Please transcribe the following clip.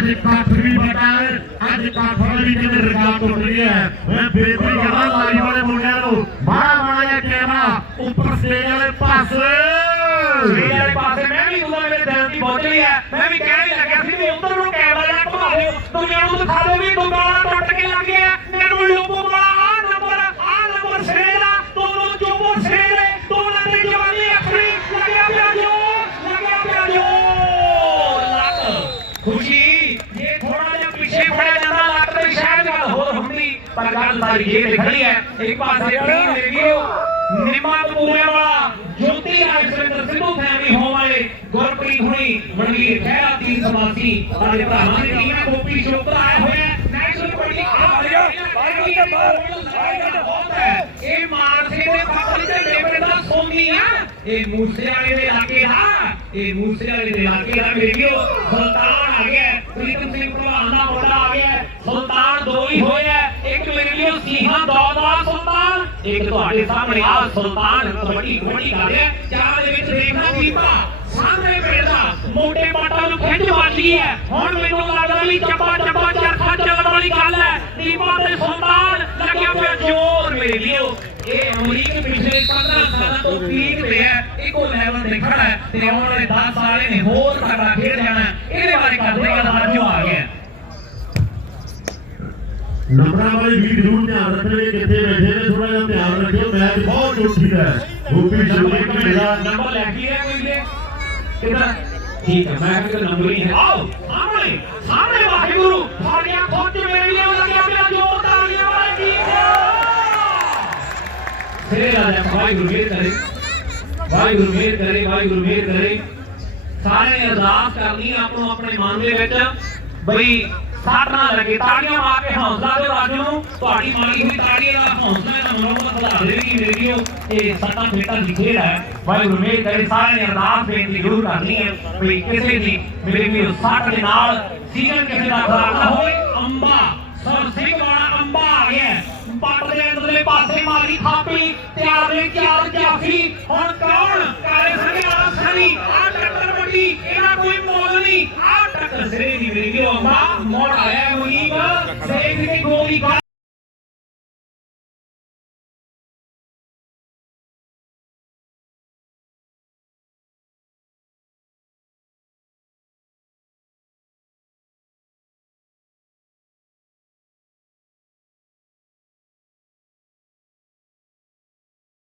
ਅੱਜ ਕੱਠ ਵੀ ਬਟਾ ਅੱਜ ਕੱਠ ਵਾਲੀ ਕਿਤੇ ਰਗਾ ਟੁੱਟ ਰਹੀ ਹੈ। ਮੈਂ ਬੇਨਤੀ ਕਰਦਾ ਲਾਈ ਵਾਲੇ ਮੁੰਡਿਆਂ ਨੂੰ, ਮਾੜਾ ਮਾੜਾ ਜਿਹਾ ਕੈਮਰਾ ਉੱਪਰ ਸਟੇਜ ਵਾਲੇ ਪਾਸੇ। ਮੇਰੇ ਵਾਲੇ ਪਾਸੇ, ਮੈਂ ਵੀ ਦੂਆ ਮੇਰੇ ਦਿਲ ਦੀ ਬੋਝਲੀ ਹੈ ਮੈਂ ਵੀ ਕਹਿਣ ਲੱਗਿਆ ਸੀ ਵੀ ਉਧਰ ਨੂੰ ਕੈਮਰਾ ਜਾ ਘੁਮਾ ਦਿਓ। ਦੁਨੀਆ ਨੂੰ ਦਿਖਾ ਦਿਓ ਵੀ ਦੁਬਾਰਾ ਪਰ ਗੱਲ ਸਾਰੀ ਤੇ ਖੜੀ ਹੈ ਇੱਕ ਪਾਸੇ ਟੀਮ ਦੇ ਵੀਰੋ ਨਿਮਾ ਕਪੂਰੇ ਵਾਲਾ ਜੋਤੀ ਰਾਜਵਿੰਦਰ ਸਿੱਧੂ ਫੈਮਿਲੀ ਹੋਮ ਵਾਲੇ ਗੁਰਪ੍ਰੀਤ ਹੁਣੀ ਮਨਵੀਰ ਖਹਿਰਾ ਤੀਨ ਸਮਾਸੀ ਸਾਡੇ ਭਰਾਵਾਂ ਦੀ ਟੀਮ ਹੈ ਗੋਪੀ ਚੋਪੜਾ ਆਇਆ ਹੋਇਆ ਹੈ। ਨੈਸ਼ਨਲ ਕਬੱਡੀ ਆ ਗਿਆ ਇਹ ਮਾਰਸੇ ਦੇ ਪੱਖਲੀ ਤੇ ਡੇਵਿਡ ਦਾ ਸੋਨੀ ਆ। ਇਹ ਮੂਸੇ ਵਾਲੇ ਦੇ ਇਲਾਕੇ ਦਾ ਇਹ ਮੂਸੇ ਵਾਲੇ ਦੇ ਇਲਾਕੇ ਦਾ ਵੀਡੀਓ ਸੁਲਤਾਨ ਆ ਗਿਆ। ਹੈ, ਪ੍ਰੀਤਮ ਸਿੰਘ ਭਲਵਾਨ ਦਾ ਮੁੰਡਾ ਆ ਗਿਆ। ਹੈ, ਸੁਲਤਾਨ ਦੋ ਹੀ ਹੋਏ। ਹੈ ਮੇਰੇ ਲਈ ਸੀਹਾਂ ਸੁਲਤਾਨ। ਇੱਕ ਤੁਹਾਡੇ ਸਾਹਮਣੇ ਆ ਸੁਲਤਾਨ ਕਬੱਡੀ ਕਬੱਡੀ ਕਰ ਹੈ। ਚਾਰ ਦੇ ਵਿੱਚ ਦੇਖਣਾ ਕੀਪਾ ਸਾਹਮਣੇ ਪਿੰਡਦਾ ਮੋਟੇ ਪਾਟਾਂ ਨੂੰ ਖਿੱਚ ਵੱਜ ਹੈ। ਹੁਣ ਮੈਨੂੰ ਲੱਗਦਾ ਵੀ ਚੱਪਾ ਚੱਪਾ ਚਰਖਾ ਚੱਲਣ ਵਾਲੀ ਗੱਲ ਹੈ। ਦੀਪਾ ਤੇ ਸੁਲਤਾਨ ਲੱਗਿਆ ਪਿਆ ਜ਼ੋਰ, ਮੇਰੇ ਲਿਓ ਇਹ ਅਮਰੀਕ ਪਿਛਲੇ 15 ਸਾਲਾਂ ਤੋਂ ਪੀਕ ਤੇ ਹੈ, ਇੱਕੋ ਲੈਵਲ ਤੇ ਖੜਾ ਹੈ ਤੇ ਆਉਣ ਵਾਲੇ 10 ਸਾਲ ਇਹਨੇ ਹੋਰ ਤਗੜਾ ਖੇਡ ਜਾਣਾ ਇਹਦੇ ਬਾਰੇ ਕਰਦੇ ਗੱਲ ਅੱਜ ਆ ਗਿਆ ਨੰਬਰਾਂ ਵਾਲੇ ਵੀ ਜ਼ਰੂਰ ਧਿਆਨ ਰੱਖਣਗੇ ਕਿੱਥੇ ਬੈਠੇ ਨੇ ਥੋੜਾ ਜਿਹਾ ਧਿਆਨ ਰੱਖਿਓ ਮੈਚ ਬਹੁਤ ਦਾ ਹੈ। ਗੋਪੀ ਸ਼ਰਮਾ ਮੇਰਾ ਨੰਬਰ ਲੈ ਕੇ ਹੈ ਕੋਈ ਨੇ ਕਿਦਾਂ? ਠੀਕ ਹੈ ਮੈਂ ਕਿਹਾ ਨੰਬਰ ਹੀ ਹੈ। ਆਓ ਸਾਹਮਣੇ ਸਾਹਮਣੇ ਵਾਹਿਗੁਰੂ ਸਾਡੀਆਂ ਖੋਜ ਮੇਰੇ ਲਈ ਲੱਗਿਆ ਪਿਆ ਜੋਰ ਤਾਲੀਆਂ ਵਾਲਾ ਗੀਤ। ਸਿਰੇ ਲਾ ਜਾ ਵਾਹਿਗੁਰੂ ਮੇਰ ਕਰੇ। ਵਾਹਿਗੁਰੂ ਮੇਰ ਕਰੇ ਵਾਹਿਗੁਰੂ ਮੇਰ ਕਰੇ। ਸਾਰੇ ਅਰਦਾਸ ਕਰਨੀ ਆ ਆਪੋ ਆਪਣੇ ਮਨ ਦੇ ਵਿੱਚ। ਬਈ ਸੱਟ ਨਾ ਲੱਗੇ, ਤਾੜੀਆਂ ਮਾਰ ਕੇ ਹੌਸਲਾ ਦਿਓ ਰਾਜੂ ਨੂੰ। ਤੁਹਾਡੀ ਮਾਰੀ ਹੋਈ ਤਾੜੀ ਦਾ ਹੌਸਲੇ ਦਾ ਮਨੋਬਲ ਵਧਾ ਦੇਵੇਗੀ ਰੇਡੀਓ ਇਹ ਸੱਟਾਂ ਫੇਟਾਂ ਦੀ ਖੇਡ ਹੈ। ਵਾਹਿਗੁਰੂ ਮੇਰ ਕਰੇ ਸਾਰੇ ਨੇ ਅਰਦਾਸ ਬੇਨਤੀ ਜ਼ਰੂਰ ਕਰਨੀ ਹੈ ਬਈ ਕਿਸੇ ਦੀ ਮੇਰੇ ਵੀ ਸੱਟ ਦੇ ਨਾਲ ਸੀਜ਼ਨ ਕਿਸੇ ਦਾ ਖਰਾਬ ਨਾ ਹੋਵੇ। ਅੰਬਾ, ਸਰ ਸਿੰਘ ਵਾਲਾ ਅੰਬਾ ਆ ਗਿਆ ਹੈ। ਪੱਟ ਦੇ ਅੰਦਰਲੇ ਪਾਸੇ ਮਾਰੀ ਥਾਪੀ, ਤਿਆਰ ਨੇ ਚਾਰ ਜਾਫੀ ਹੁਣ ਕੌਣ ਕਾਲੇ ਸੰਘਿਆ Sa Enrique Gorica,